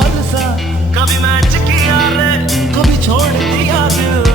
Call सा कभी match किया रे कभी छोड़ दिया दिल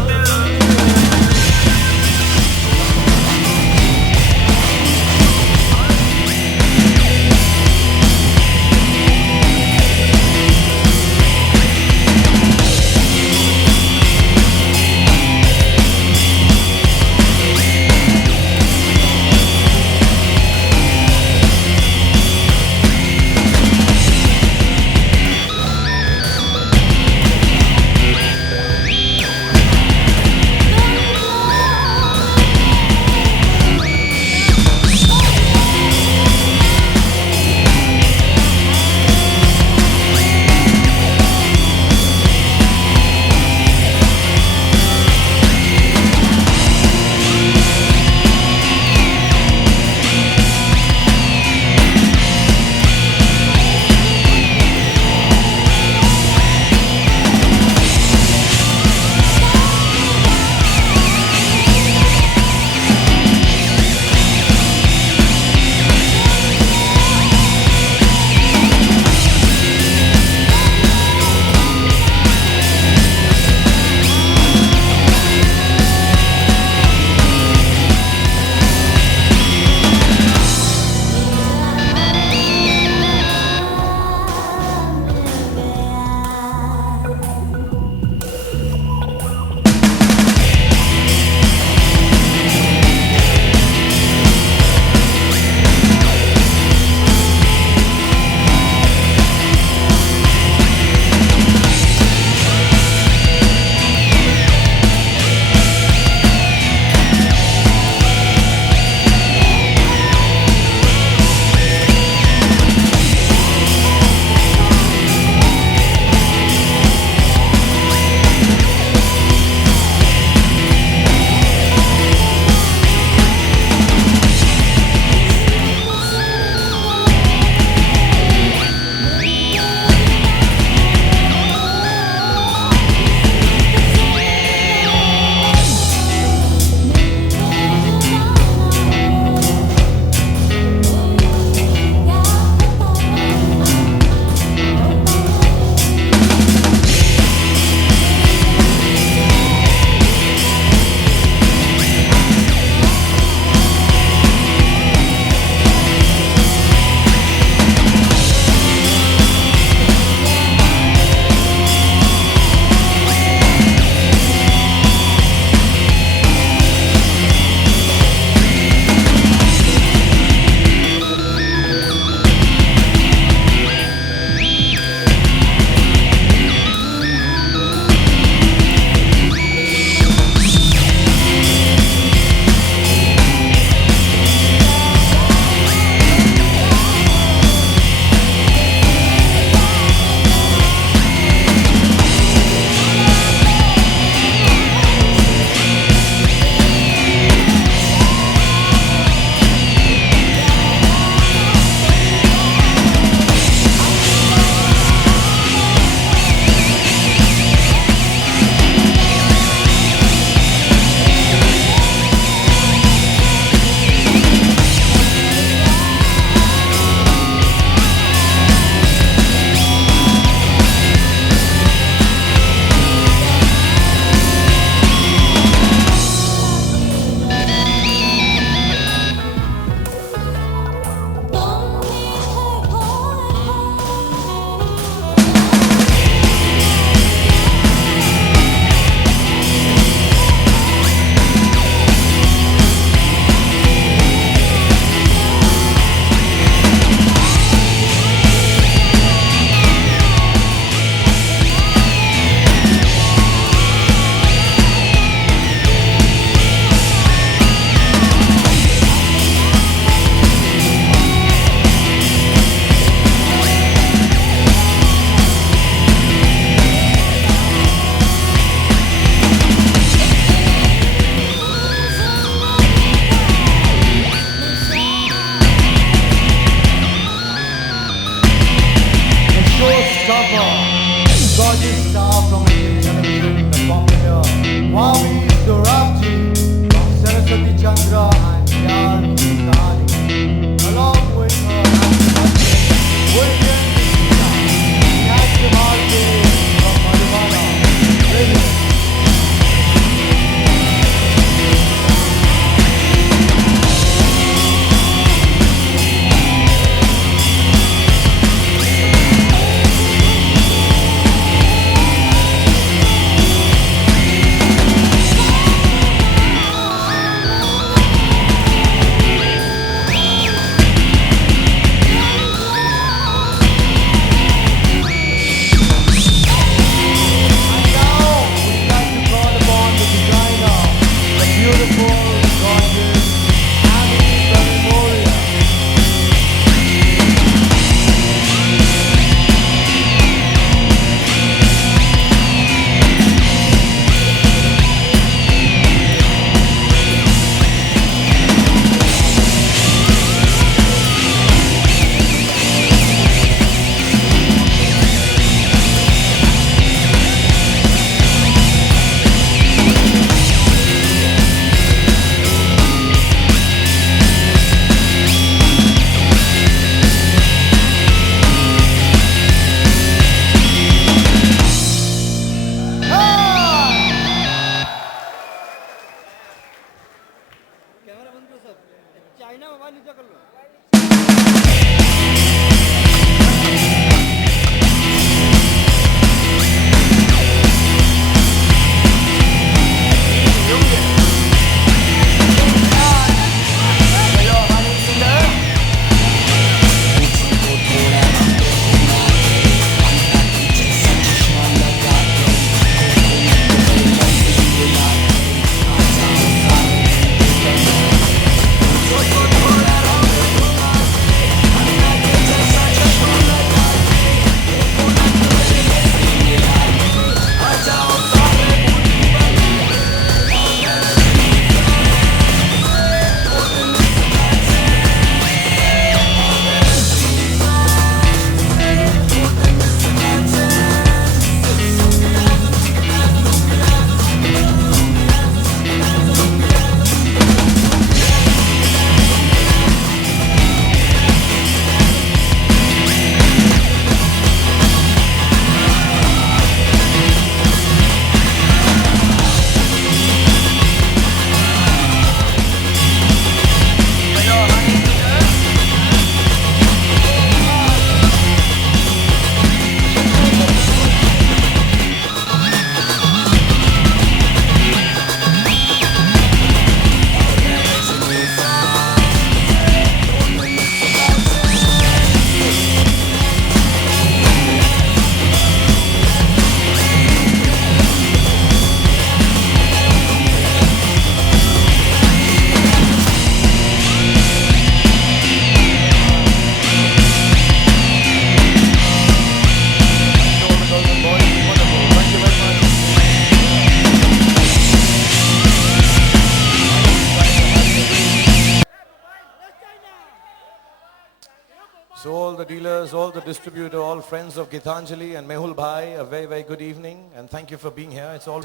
the dealers, all the distributors, all friends of Gitanjali and Mehul Bhai, a very, very good evening and thank you for being here. It's all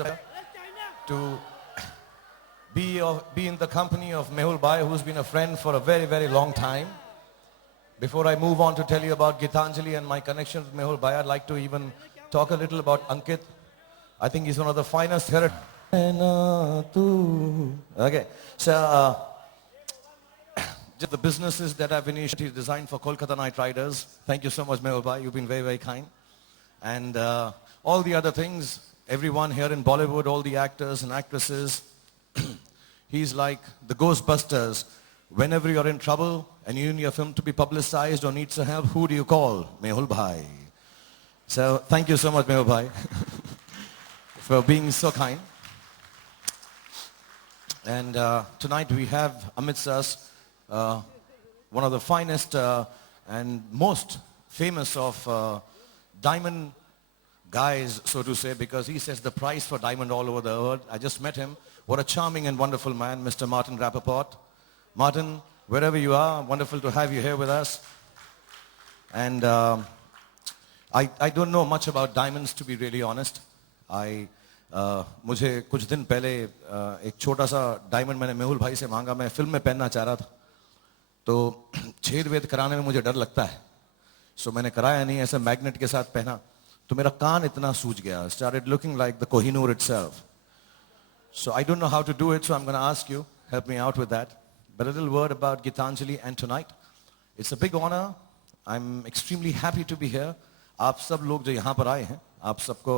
to be in the company of Mehul Bhai, who's been a friend for a very, very long time. Before I move on to tell you about Gitanjali and my connection with Mehul Bhai, I'd like to even talk a little about Ankit. I think he's one of the finest here. Okay, so just the businesses that I've initially designed for Kolkata Knight Riders. Thank you so much, Mehul Bhai. You've been very, very kind. And all the other things, everyone here in Bollywood, all the actors and actresses, he's like the Ghostbusters. Whenever you're in trouble and you need your film to be publicized or need some help, who do you call? Mehul Bhai. So thank you so much, Mehul Bhai, for being so kind. And tonight we have amidst us one of the finest and most famous of diamond guys, so to say, because he sets the price for diamond all over the world. I just met him. What a charming and wonderful man, Mr. Martin Rappaport. Martin, wherever you are, wonderful to have you here with us. And I don't know much about diamonds, to be really honest. मुझे कुछ दिन पहले एक छोटा सा diamond मैंने मेहुल भाई से मांगा. मैं फिल्म में पहनना चाह रहा था, तो छेद वेद कराने में मुझे डर लगता है, सो मैंने कराया नहीं. ऐसे मैग्नेट के साथ पहना तो मेरा कान इतना सूज गया. Started looking like the Kohinoor itself. So I don't know how to do it, so I'm going to ask you, help me out with that. But a little word about Gitanjali and tonight. It's a big honor. I'm extremely happy to be here. आप सब लोग जो यहाँ पर आए हैं, आप सबको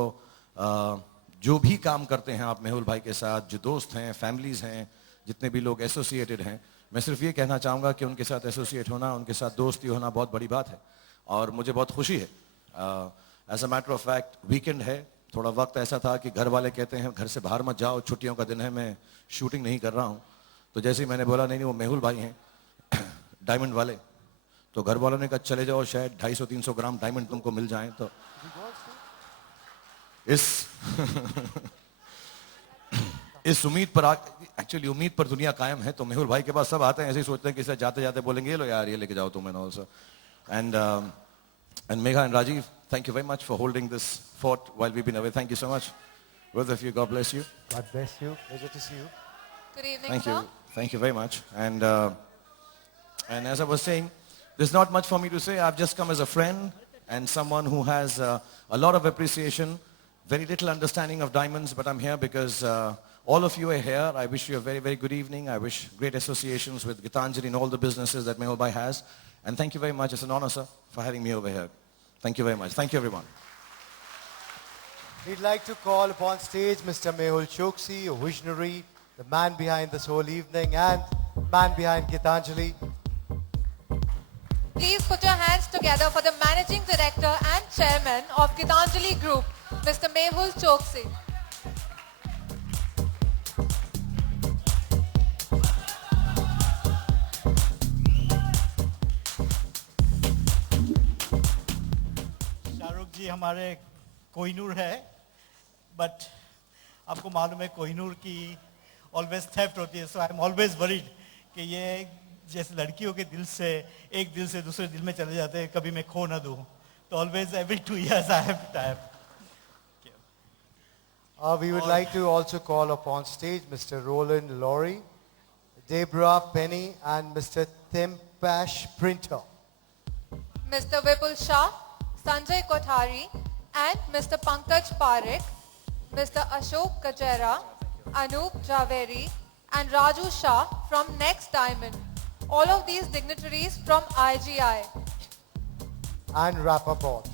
जो भी काम करते हैं आप मेहुल भाई के साथ, जो दोस्त हैं, फैमिलीज हैं, जितने भी लोग एसोसिएटेड हैं, मैं सिर्फ ये कहना चाहूँगा कि उनके साथ एसोसिएट होना, उनके साथ दोस्ती होना बहुत बड़ी बात है और मुझे बहुत खुशी है. As a matter of fact weekend है, थोड़ा वक्त ऐसा था कि घर वाले कहते हैं घर से बाहर मत जाओ, छुट्टियों का दिन है, मैं शूटिंग नहीं कर रहा हूँ. तो जैसे ही मैंने बोला नहीं वो मेहुल भाई हैं डायमंड वाले, तो घर वालों ने कहा चले जाओ, शायद 250-300 ग्राम डायमंड तुमको मिल जाए. तो इस उम्मीद पर एक्चुअली उम्मीद पर दुनिया कायम है. तो मेहुल भाई के पास सब आते हैं ऐसे ही सोचते हैं कि जाते जाते बोलेंगे ये लो यार ये लेके जाओ तुम. And also and Megha and Rajiv, thank you very much for holding this fort while we've been away. Thank you so much. Both of you, God bless you. God bless you. Pleasure to see you. Good evening, Thank sir. you. Thank you very much. And as I was saying, there's not much for me to say. I've just come as a friend and someone who has a lot of appreciation, very little understanding of diamonds, but I'm here because all of you are here. I wish you a very, very good evening. I wish great associations with Gitanjali and all the businesses that Mehul Bhai has. And thank you very much. It's an honor, sir, for having me over here. Thank you very much. Thank you, everyone. We'd like to call upon stage Mr. Mehul Choksi, a visionary, the man behind this whole evening and man behind Gitanjali. Please put your hands together for the Managing Director and Chairman of Gitanjali Group, Mr. Mehul Choksi. Shahrukh ji हमारे कोहिनूर है, but आपको मालूम है कोहिनूर की always theft होती है. सो I am always worried कि ये जैसे लड़कियों के दिल से एक दिल से दूसरे दिल में चले जाते हैं, कभी मैं खो ना दूँ. तो always every 2 years I have time. We would like to also call upon stage Mr. Roland Laurie, Debra Penny and Mr. Tim Pash Printer. Mr. Vipul Shah, Sanjay Kothari and Mr. Pankaj Parekh, Mr. Ashok Kachera, Anup Javeri and Raju Shah from Next Diamond. All of these dignitaries from IGI. And Rappaport.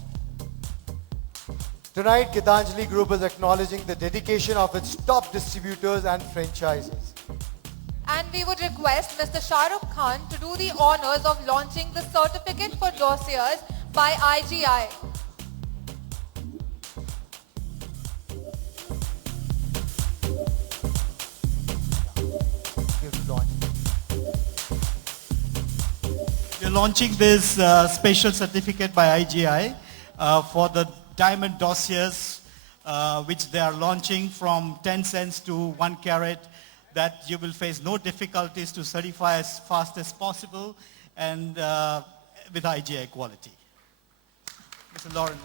Tonight, Gitanjali Group is acknowledging the dedication of its top distributors and franchises. And we would request Mr. Shahrukh Khan to do the honors of launching the certificate for dossiers by IGI. We're launching this special certificate by IGI for the diamond dossiers, which they are launching from 10 cents to 1 carat, that you will face no difficulties to certify as fast as possible. And with IGI quality. Mr. Lauren.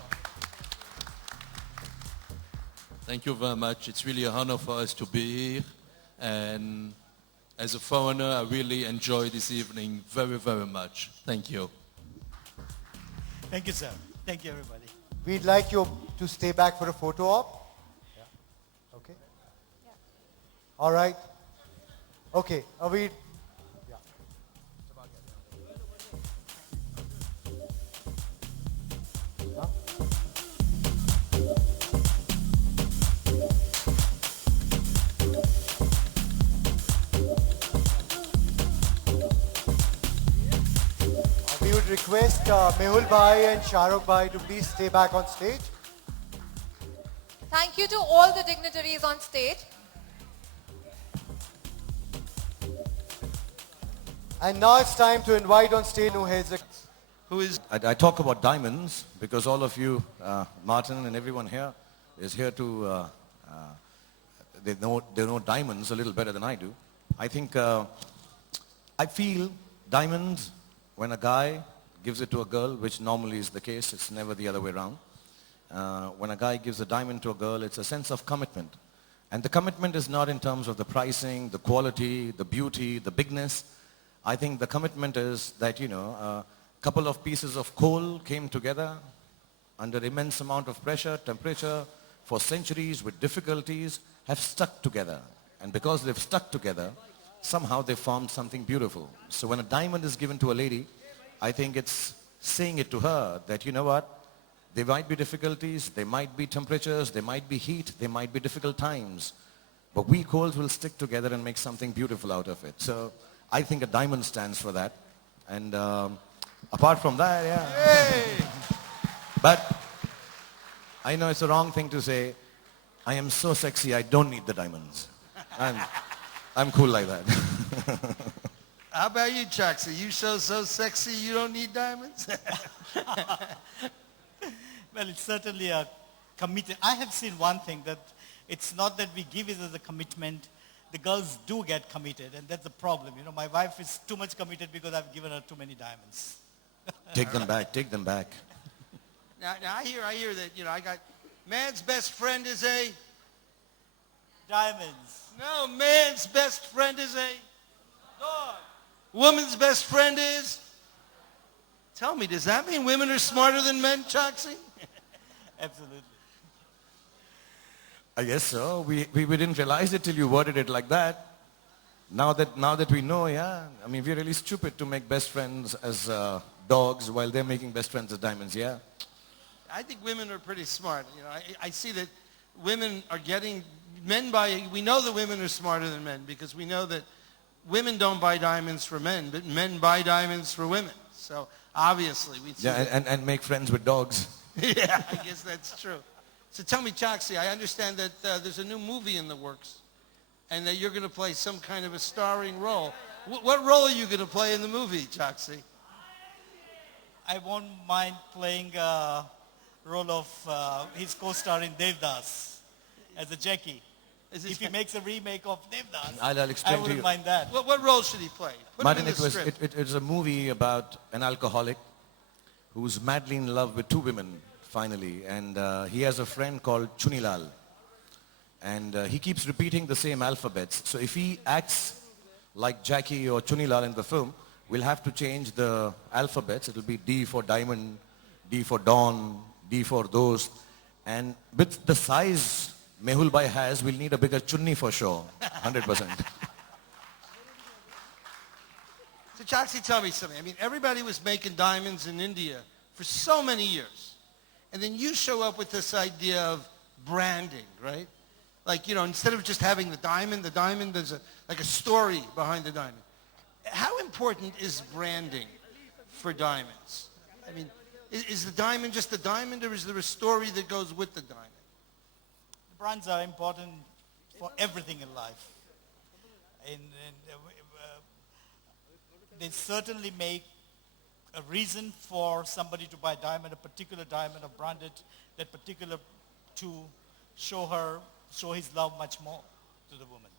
Thank you very much. It's really an honor for us to be here. And as a foreigner, I really enjoy this evening very, very much. Thank you. Thank you, sir. Thank you, everybody. We'd like you to stay back for a photo op. Yeah. Okay. Yeah. All right. Okay. Are we? Yeah. Huh? We would request Mehul Bhai and Shahrukh Bhai to please stay back on stage. Thank you to all the dignitaries on stage. And now it's time to invite on stage Who is? I talk about diamonds because all of you, Martin and everyone here, is here to. They know diamonds a little better than I do. I think I feel diamonds when a guy gives it to a girl, which normally is the case. It's never the other way around. When a guy gives a diamond to a girl, it's a sense of commitment, and the commitment is not in terms of the pricing, the quality, the beauty, the bigness. I think the commitment is that, you know, a couple of pieces of coal came together under immense amount of pressure, temperature, for centuries with difficulties, have stuck together. And because they've stuck together, somehow they formed something beautiful. So when a diamond is given to a lady, I think it's saying it to her that, you know what, there might be difficulties, there might be temperatures, there might be heat, there might be difficult times, but we coals will stick together and make something beautiful out of it. So I think a diamond stands for that. And apart from that, yeah. Yay! But I know it's the wrong thing to say, I am so sexy, I don't need the diamonds. I'm cool like that. How about you, Chaksy? You so sexy you don't need diamonds? Well, it's certainly a commitment. I have seen one thing, that it's not that we give it as a commitment. The girls do get committed, and that's the problem. You know, my wife is too much committed because I've given her too many diamonds. Take them back, take them back. Now I hear that, you know, I got, man's best friend is a? Diamonds. No, man's best friend is a? Dog. Woman's best friend is? Tell me, does that mean women are smarter than men, Chaksy? Absolutely. I guess so. We didn't realize it till you worded it like that. Now that we know, yeah. I mean, we're really stupid to make best friends as dogs while they're making best friends as diamonds, yeah. I think women are pretty smart. You know, I see that women are getting, we know that women are smarter than men because we know that women don't buy diamonds for men, but men buy diamonds for women. So obviously we see and make friends with dogs. Yeah, I guess that's true. So tell me, Chaksy, I understand that there's a new movie in the works and that you're going to play some kind of a starring role. What role are you going to play in the movie, Chaksy? I won't mind playing a role of his co-star in Devdas as a Jackie. If he makes a remake of Devdas, I'll explain I wouldn't to you. mind that. What role should he play? Put Martin, him in the script. it's a movie about an alcoholic who's madly in love with two women, finally. And he has a friend called Chunilal. And he keeps repeating the same alphabets. So if he acts like Jackie or Chunilal in the film, we'll have to change the alphabets. It'll be D for diamond, D for dawn, D for dost. And with the size Mehul Bhai has, we'll need a bigger chunni for sure. 100%. So Chaksy, tell me something. I mean, everybody was making diamonds in India for so many years. And then you show up with this idea of branding, right? Like, you know, instead of just having the diamond, there's like a story behind the diamond. How important is branding for diamonds? I mean, is the diamond just a diamond, or is there a story that goes with the diamond? Brands are important for everything in life. And they certainly make a reason for somebody to buy diamond, a particular diamond, or branded that particular to show his love much more to the woman.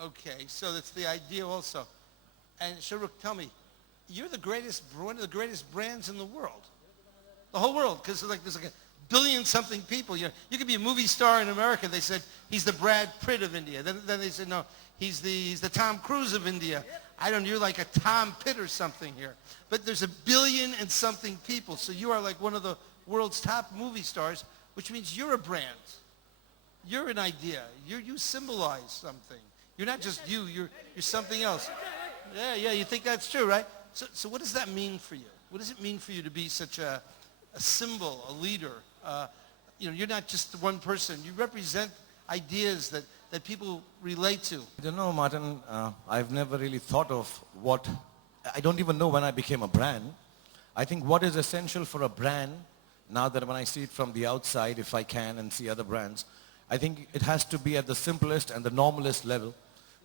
Okay, so that's the idea also. And Shahrukh, tell me, you're one of the greatest brands in the world. The whole world, because there's like a billion something people. You could be a movie star in America. They said he's the Brad Pitt of India. Then they said no, he's the Tom Cruise of India. You're like a Tom Pitt or something here. But there's a billion and something people. So you are like one of the world's top movie stars, which means you're a brand. You're an idea. You symbolize something. You're not just you. You're something else. Yeah. You think that's true, right? So what does that mean for you? What does it mean for you to be such a symbol, a leader? You're not just one person. You represent ideas that people relate to. You know, Martin, I've never really thought of I don't even know when I became a brand. I think what is essential for a brand, now that when I see it from the outside, if I can, and see other brands, I think it has to be at the simplest and the normalest level.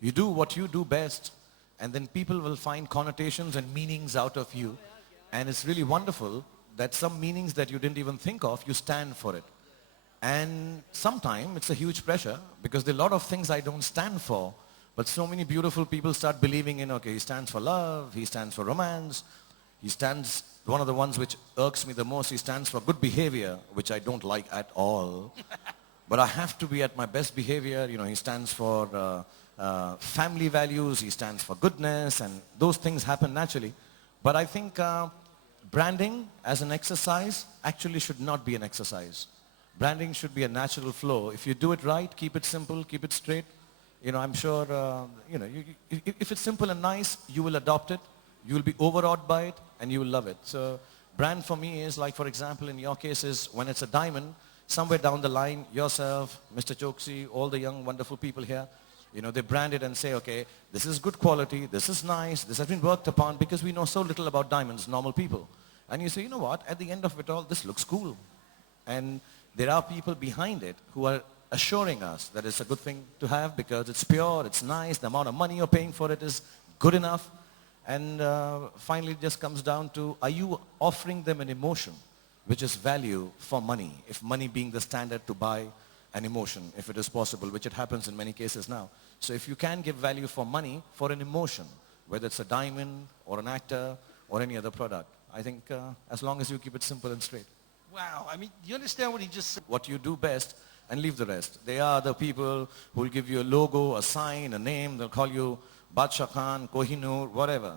You do what you do best, and then people will find connotations and meanings out of you. And it's really wonderful that some meanings that you didn't even think of, you stand for it. And sometimes it's a huge pressure because there are a lot of things I don't stand for, but so many beautiful people start believing in, okay, he stands for love, he stands for romance, he stands, one of the ones which irks me the most, he stands for good behavior, which I don't like at all. But I have to be at my best behavior. He stands for family values, he stands for goodness, and those things happen naturally. But I think branding as an exercise actually should not be an exercise. Branding should be a natural flow. If you do it right, keep it simple, keep it straight. I'm sure, if it's simple and nice, you will adopt it, you will be overawed by it, and you will love it. So brand for me is like, for example, in your case is when it's a diamond, somewhere down the line, yourself, Mr. Choksi, all the young, wonderful people here, they brand it and say, okay, this is good quality, this is nice, this has been worked upon, because we know so little about diamonds, normal people. And you say, you know what, at the end of it all, this looks cool. And there are people behind it who are assuring us that it's a good thing to have because it's pure, it's nice, the amount of money you're paying for it is good enough. And finally, it just comes down to, are you offering them an emotion which is value for money, if money being the standard to buy an emotion, if it is possible, which it happens in many cases now. So if you can give value for money, for an emotion, whether it's a diamond or an actor or any other product, I think as long as you keep it simple and straight. Wow. Do you understand what he just said? What you do best and leave the rest. They are the people who will give you a logo, a sign, a name. They'll call you Badshah Khan, Kohinoor, whatever.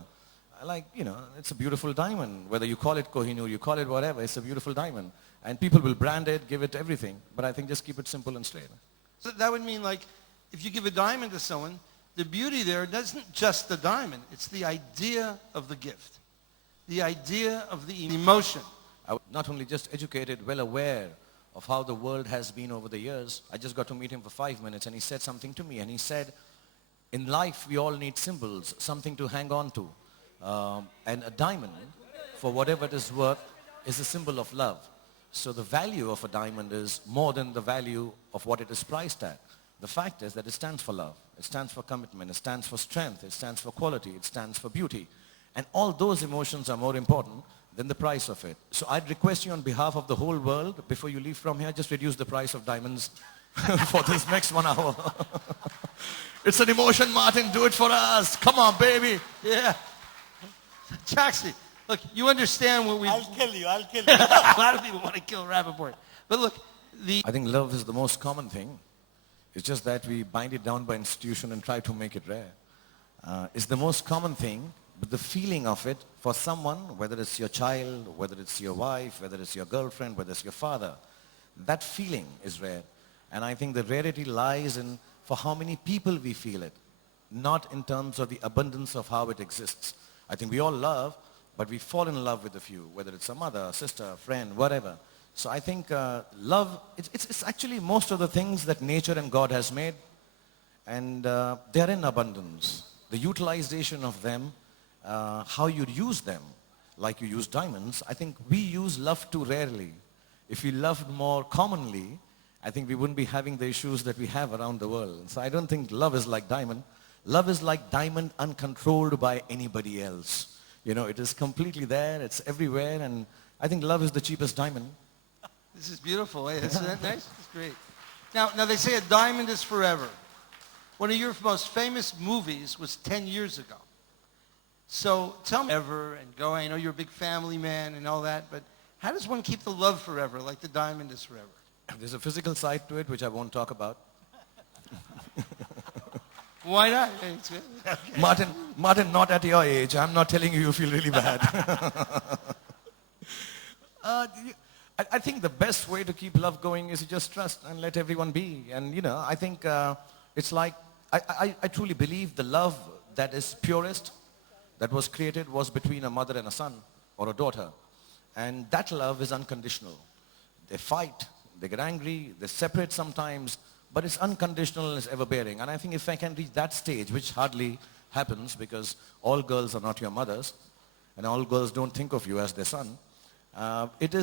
It's a beautiful diamond. Whether you call it Kohinoor, you call it whatever, it's a beautiful diamond. And people will brand it, give it everything. But I think just keep it simple and straight. So that would mean if you give a diamond to someone, the beauty there isn't just the diamond. It's the idea of the gift. The idea of the emotion. I was not only just educated, well aware of how the world has been over the years. I just got to meet him for 5 minutes and he said something to me. And he said, in life we all need symbols, something to hang on to. And a diamond, for whatever it is worth, is a symbol of love. So the value of a diamond is more than the value of what it is priced at. The fact is that it stands for love. It stands for commitment. It stands for strength. It stands for quality. It stands for beauty. And all those emotions are more important than the price of it. So I'd request you on behalf of the whole world, before you leave from here, just reduce the price of diamonds for this next 1 hour. It's an emotion, Martin. Do it for us. Come on, baby. Yeah. Choksi, look, you understand what we... I'll kill you. A lot of people want to kill Rappaport. But look, I think love is the most common thing. It's just that we bind it down by institution and try to make it rare. It's the most common thing, but the feeling of it for someone, whether it's your child, whether it's your wife, whether it's your girlfriend, whether it's your father, that feeling is rare. And I think the rarity lies in for how many people we feel it, not in terms of the abundance of how it exists. I think we all love, but we fall in love with a few, whether it's a mother, a sister, a friend, whatever. So I think love, it's actually most of the things that nature and God has made, and they're in abundance. The utilization of them, how you use them, like you use diamonds, I think we use love too rarely. If we loved more commonly, I think we wouldn't be having the issues that we have around the world. So I don't think love is like diamond. Love is like diamond uncontrolled by anybody else. It is completely there, it's everywhere, and I think love is the cheapest diamond. This is beautiful. Hey, isn't that nice? It's great. Now they say a diamond is forever. One of your most famous movies was 10 years ago. So tell me ever and go. I know you're a big family man and all that, but how does one keep the love forever like the diamond is forever? There's a physical side to it, which I won't talk about. Why not? Martin, not at your age. I'm not telling you feel really bad. I think the best way to keep love going is to just trust and let everyone be. And, I think it's like, I truly believe the love that is purest, that was created, was between a mother and a son or a daughter. And that love is unconditional. They fight, they get angry, they separate sometimes, but it's unconditional and it's ever-bearing. And I think if I can reach that stage, which hardly happens because all girls are not your mothers, and all girls don't think of you as their son, it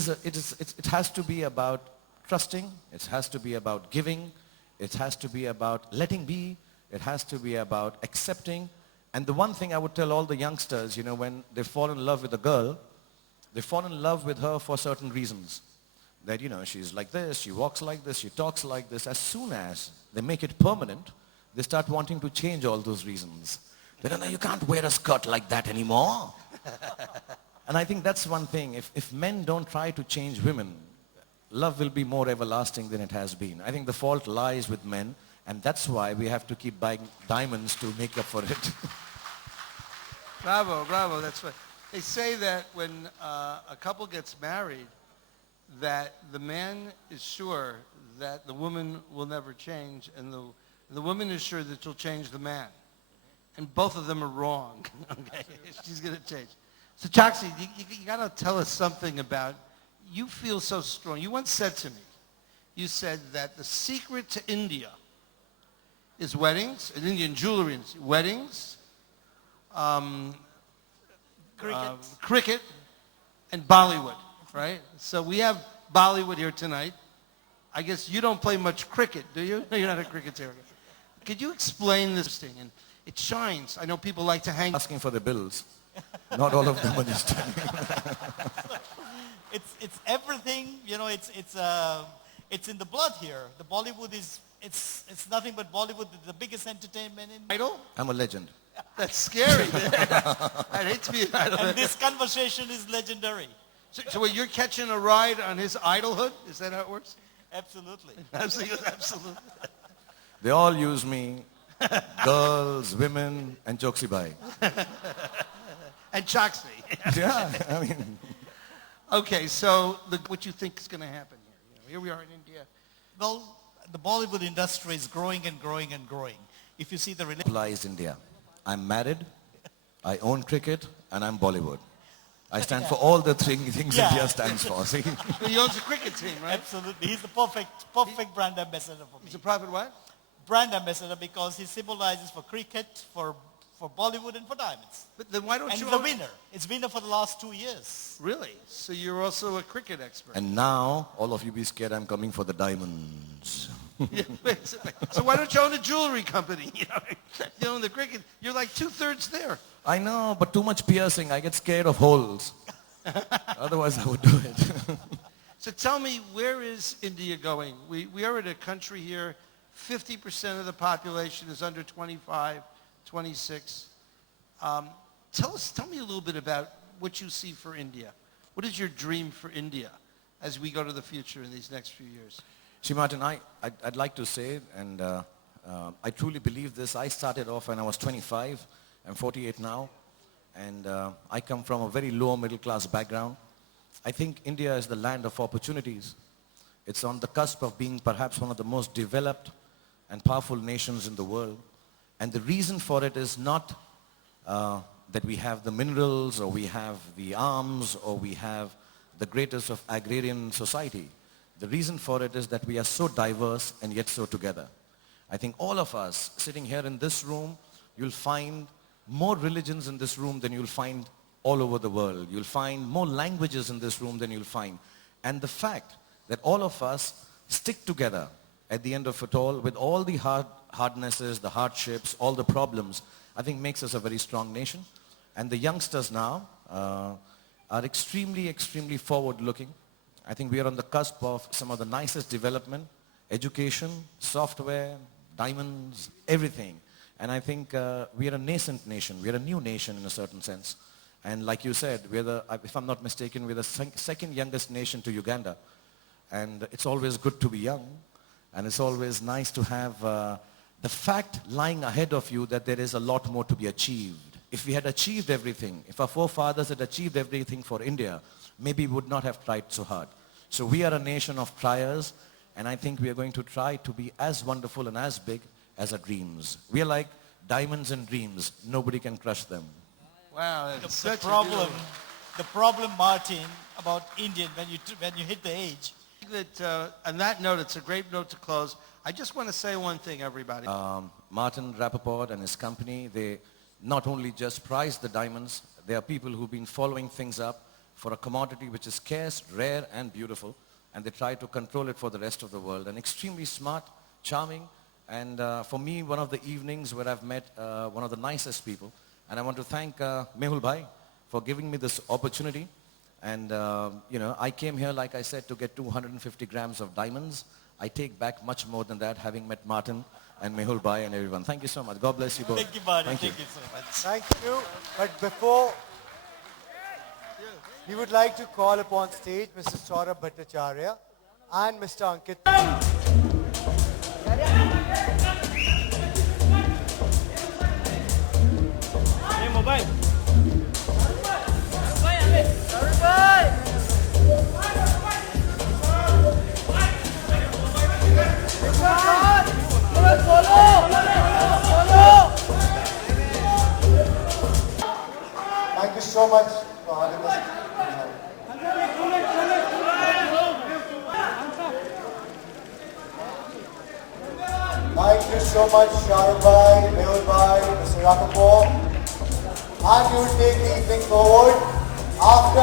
has to be about trusting, it has to be about giving, it has to be about letting be, it has to be about accepting. And the one thing I would tell all the youngsters, when they fall in love with a girl, they fall in love with her for certain reasons. That, she's like this, she walks like this, she talks like this. As soon as they make it permanent, they start wanting to change all those reasons. They don't know, you can't wear a skirt like that anymore. And I think that's one thing. If men don't try to change women, love will be more everlasting than it has been. I think the fault lies with men, and that's why we have to keep buying diamonds to make up for it. Bravo, bravo, that's right. They say that when a couple gets married, that the man is sure that the woman will never change, and the woman is sure that she'll change the man. And both of them are wrong. Okay, she's going to change. So Chaksi, you got to tell us something about, you feel so strong. You once said to me, you said that the secret to India is weddings, and Indian jewelry, weddings, cricket, and Bollywood, right? So we have Bollywood here tonight. I guess you don't play much cricket, do you? No, you're not a cricketer. Could you explain this thing? And it shines. I know people like to hang. Asking for the bills. Not all of them understand. It's everything, it's in the blood here. The Bollywood it's nothing but Bollywood, the biggest entertainment in Idol? I'm a legend. That's scary. I'd hate to be an idol. And this conversation is legendary. So wait, you're catching a ride on his idolhood? Is that how it works? Absolutely. Absolutely. They all use me, girls, women, and Choksi Bhai. And Chaksi. Yeah, I mean. Okay, so what you think is going to happen here? Here we are in India. Well, the Bollywood industry is growing and growing and growing. If you see the Applies India. I'm married, I own cricket, and I'm Bollywood. I stand for all the things India stands for. See? He owns a cricket team, right? Absolutely. He's the perfect brand ambassador for me. He's a private what? Brand ambassador because he symbolizes for cricket, for Bollywood, and for diamonds. But then why don't and you... he's a winner. It's winner for the last 2 years. Really? So you're also a cricket expert. And now, all of you be scared I'm coming for the diamonds. So why don't you own a jewelry company? You own the cricket. You're like 2/3 there. I know, but too much piercing. I get scared of holes. Otherwise, I would do it. So tell me, where is India going? We are in a country here, 50% of the population is under 25, 26. Tell me a little bit about what you see for India. What is your dream for India as we go to the future in these next few years? See, Martin, I'd like to say, and I truly believe this. I started off when I was 25. I'm 48 now, and I come from a very low middle class background. I think India is the land of opportunities. It's on the cusp of being perhaps one of the most developed and powerful nations in the world. And the reason for it is not that we have the minerals, or we have the arms, or we have the greatest of agrarian society. The reason for it is that we are so diverse and yet so together. I think all of us sitting here in this room, you'll find more religions in this room than you'll find all over the world. You'll find more languages in this room than you'll find. And the fact that all of us stick together at the end of it all, with all the hardnesses, the hardships, all the problems, I think makes us a very strong nation. And the youngsters now are extremely, extremely forward-looking. I think we are on the cusp of some of the nicest development, education, software, diamonds, everything. And I think we are a nascent nation. We are a new nation in a certain sense. And like you said, if I'm not mistaken, we're the second youngest nation to Uganda. And it's always good to be young. And it's always nice to have the fact lying ahead of you that there is a lot more to be achieved. If we had achieved everything, if our forefathers had achieved everything for India, maybe we would not have tried so hard. So we are a nation of triers, and I think we are going to try to be as wonderful and as big as our dreams. We are like diamonds and dreams. Nobody can crush them. Wow, The that's such problem, Martin, about Indian, when you hit the age. On that note, it's a great note to close. I just want to say one thing, everybody. Martin Rappaport and his company, they not only just prize the diamonds, they are people who've been following things up for a commodity which is scarce, rare, and beautiful, and they try to control it for the rest of the world. And extremely smart, charming, and for me, one of the evenings where I've met one of the nicest people. And I want to thank Mehul Bhai for giving me this opportunity. And, I came here, like I said, to get 250 grams of diamonds. I take back much more than that, having met Martin and Mehul Bhai and everyone. Thank you so much. God bless you both. Thank you, Martin. Thank you. Thank you so much. Thank you. But before, we would like to call upon stage Mr. Saurabh Bhattacharya and Mr. Ankit. Thank you so much for having us. Thank you so much, Shahrukh Bhai, Mehul Bhai, Mr. Rappaport. And you will take the evening forward after